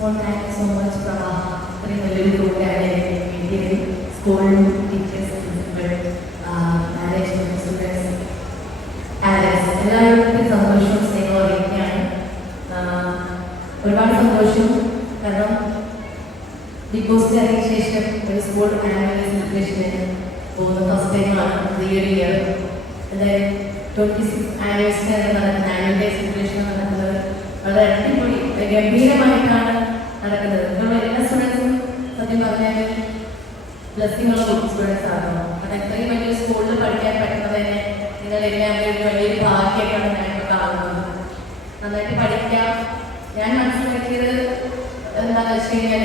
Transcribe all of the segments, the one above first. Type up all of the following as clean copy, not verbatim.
all, thank you so much, Prabha. ഇത്രയും വലിയൊരു പ്രോഗ്രാമിനെ വേണ്ടിയത് സ്കൂളിലും teachers, principal, management, students, parents എല്ലാവരും സന്തോഷവും സ്നേഹവും അറിയിക്കുകയാണ്. ഒരുപാട് സന്തോഷം. കാരണം ബിഗ് ബോസ് ഇറങ്ങിയ ശേഷം ഒരു സ്കൂൾ ആനുവൽ സെലിബ്രേഷന് പോകുന്ന ഫസ്റ്റ് ടൈമാണ് ഈ ഒരു ഇയർ. അതായത് 26 ആനിവേഴ്സറി നടക്കുന്ന ആനുവൽ ഡേ സെലിബ്രേഷൻ നടക്കുന്നത് വളരെ അടിപൊളി ഗംഭീരമായിട്ടാണ് നടക്കുന്നത്. നമ്മൾ എല്ലാ സ്റ്റുഡൻസും സത്യം പറഞ്ഞാൽ ബ്ലെസ്സിംഗ് ഉള്ള സ്റ്റുഡൻസ് ആണോ. അത് എത്രയും വലിയ സ്കൂളിൽ പഠിക്കാൻ പറ്റുന്നത് തന്നെ നിങ്ങളെല്ലാം ഒരു വലിയൊരു ഭാഗ്യമായിട്ടാണ് ഞാനിപ്പോൾ കാണുന്നത്. നന്നായിട്ട് പഠിക്കാം. ഞാൻ മനസ്സിലാക്കിയത് എന്താണെന്ന് വെച്ച് കഴിഞ്ഞാൽ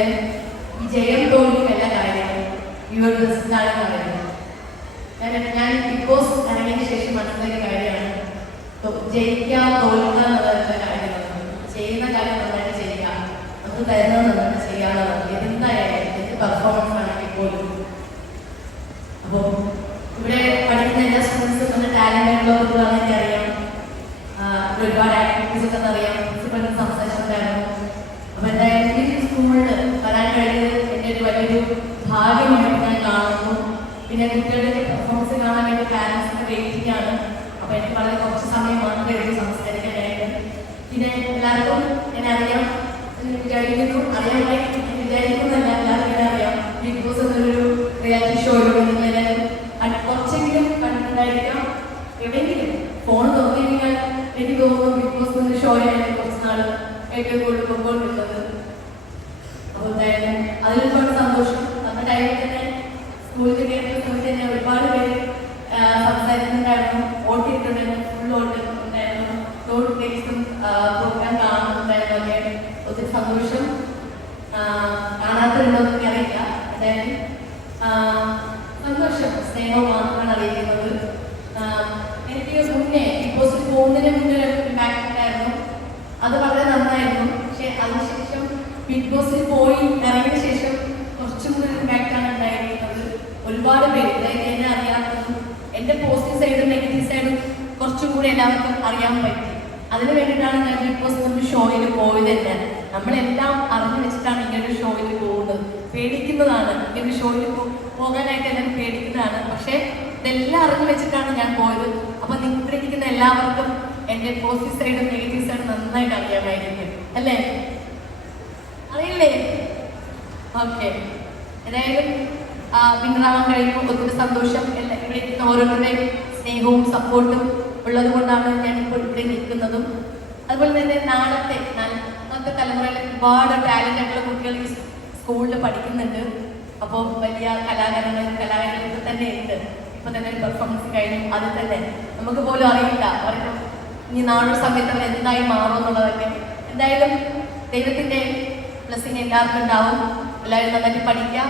ഈ ജയം തോൽവി എല്ലാ കാര്യങ്ങളും യുവർ ബെസ്റ്റാണ് പറയുന്നത്. ഞാൻ ബിഗ് ബോസ് ഇറങ്ങിയതിന് ശേഷം മനസ്സിലാക്കിയ കാര്യമാണ് ജയിക്കുക തോൽക്കുക എന്നുള്ള കാര്യമാണ്. ചെയ്യുന്ന കാര്യം നന്നായിട്ട് ചെയ്യുക, നമുക്ക് തരുന്നത് നന്നായിട്ട് ചെയ്യാനുള്ളത് എന്തായാലും എന്ത് പെർഫോമൻസ് ആണെങ്കിൽ പോലും. അപ്പോൾ ഇവിടെ പഠിക്കുന്ന എല്ലാ സ്റ്റുഡൻസും നല്ല ടാലൻ്റ് ആയിട്ടുള്ള കുട്ടികളാണെന്ന് എനിക്കറിയാം. ഒരുപാട് ആക്ടിവിറ്റീസ് ഒക്കെ അറിയാം. പ്രിൻസിപ്പലിന് സംസാരിച്ചിട്ടുണ്ടായിരുന്നു. അപ്പോൾ എന്തായാലും ഈ സ്കൂളിൽ വരാൻ കഴിഞ്ഞത് എൻ്റെ ഒരു വലിയൊരു ഭാഗ്യമായിട്ട് ഞാൻ കാണുന്നു. പിന്നെ കുട്ടികളുടെ പെർഫോമൻസ് കാണാൻ വേണ്ടി പാരൻസിൻ്റെ വെയിറ്റിംഗ് ആണ്. അപ്പോൾ എനിക്ക് വളരെ കുറച്ച് സമയം മാത്രമേ ഉള്ളൂ സംസാരിക്കാനായിട്ട്. പിന്നെ എല്ലാവർക്കും എന്നെ അറിയാം വിചാരിക്കുന്നു, അറിയാമായി വിചാരിക്കുന്നല്ല, എല്ലാവർക്കും എന്നെ അറിയാം. ബിഗ് ബോസ് എന്നൊരു റിയാലിറ്റി ഷോയിലൂടെ നിങ്ങളെല്ലാവരും കുറച്ചെങ്കിലും കണ്ടിട്ടുണ്ടായിരിക്കാം. എവിടെയെങ്കിലും ഫോൺ നോക്കി കഴിഞ്ഞാൽ എനിക്ക് തോന്നുന്നു ബിഗ് ബോസ് എന്നൊരു ഷോയാണ് കുറച്ച് നാൾ ഏറ്റവും കൂടുതൽ കൊണ്ടുകൊണ്ടിരുന്നത്. അപ്പോൾ എന്തായാലും അതിലൊരുപാട് സന്തോഷം. നമ്മുടെ ടൈമിൽ തന്നെ സ്കൂളിൽ കയറുന്ന സമയത്ത് തന്നെ ഒരുപാട് പേര് സംസാരിക്കുന്നുണ്ടായിരുന്നു. വോട്ട് ചെയ്തിട്ടുണ്ടായിരുന്നു, ഫുൾ വോട്ട് ഉണ്ടായിരുന്നു. തോട്ട് കേസും പ്രോഗ്രാം കാണുന്നുണ്ടായിരുന്നു. ഒക്കെ ഒത്തിരി സന്തോഷം. കാണാത്തുണ്ടോ എന്നൊക്കെ അറിയില്ല. എന്തായാലും സന്തോഷം, സ്നേഹവും മാത്രമാണ് അറിയിക്കുന്നത്. എനിക്ക് മുന്നേ ബിഗ് ബോസിൽ പോകുന്നതിന് മുന്നേ ഒരു ഇമ്പാക്ട് ഉണ്ടായിരുന്നു. അത് വളരെ നന്നായിരുന്നു. പക്ഷെ അതിനുശേഷം ബിഗ് ബോസിൽ പോയി ഇറങ്ങിയ ശേഷം കുറച്ചും കൂടി ഇമ്പാക്റ്റാണ് ഉണ്ടായിരിക്കുന്നത്. ഒരുപാട് പേര്, അതായത് എന്നെ അറിയാത്തതും എൻ്റെ പോസിറ്റീവ് സൈഡും നെഗറ്റീവ് സൈഡും കുറച്ചും കൂടി എല്ലാവർക്കും അറിയാൻ പറ്റി. അതിന് വേണ്ടിയിട്ടാണ് ഞാൻ ബിഗ് ബോസ് എന്നൊരു ഷോയിൽ പോയത് തന്നെ. നമ്മളെല്ലാം അറിഞ്ഞു വെച്ചിട്ടാണ് ഇങ്ങനൊരു ഷോയിൽ പോകുന്നത്. പേടിക്കുന്നതാണ് ഇങ്ങനൊരു ഷോയിൽ പോകാനായിട്ട് എല്ലാവരും പേടിക്കുന്നതാണ്. പക്ഷേ ഇതെല്ലാം അറിഞ്ഞു വെച്ചിട്ടാണ് ഞാൻ പോയത്. അപ്പോൾ ഇവിടെ ഇരിക്കുന്ന എല്ലാവർക്കും എൻ്റെ പോസിറ്റീവ് സൈഡും നെഗറ്റീവ് സൈഡും നന്നായിട്ട് അറിയാമായിരിക്കും അല്ലേ? അറിയില്ലേ? ഓക്കെ. ഏതായാലും വിന്നറാവാൻ കഴിയുമ്പോൾ ഒത്തിരി സന്തോഷം. ഇവിടെ ഇരിക്കുന്ന ഓരോരുത്തരുടെയും സ്നേഹവും സപ്പോർട്ടും ഉള്ളത് കൊണ്ടാണ് ഞാനിപ്പോൾ ഇവിടെ നിൽക്കുന്നതും. അതുപോലെ തന്നെ നാളത്തെ തലമുറയിൽ ഒരുപാട് ടാലൻ്റ് ആയിട്ടുള്ള കുട്ടികൾ ഈ സ്കൂളിൽ പഠിക്കുന്നുണ്ട്. അപ്പോൾ വലിയ കലാകാരന്മാർക്ക് തന്നെ ഉണ്ട്. ഇപ്പം തന്നെ ഒരു പെർഫോമൻസ് കഴിഞ്ഞു. അത് തന്നെ നമുക്ക് പോലും അറിയില്ല അവർക്ക് ഇനി നാളെ സമയത്ത് അവർ എന്തായി മാറും എന്നുള്ളതൊക്കെ. എന്തായാലും ദൈവത്തിൻ്റെ ബ്ലെസ്സിങ് എല്ലാവർക്കും ഉണ്ടാവും. എല്ലാവരും നന്നായിട്ട് പഠിക്കാം.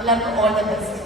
എല്ലാവർക്കും ഓൾ ദ ബെസ്റ്റ്.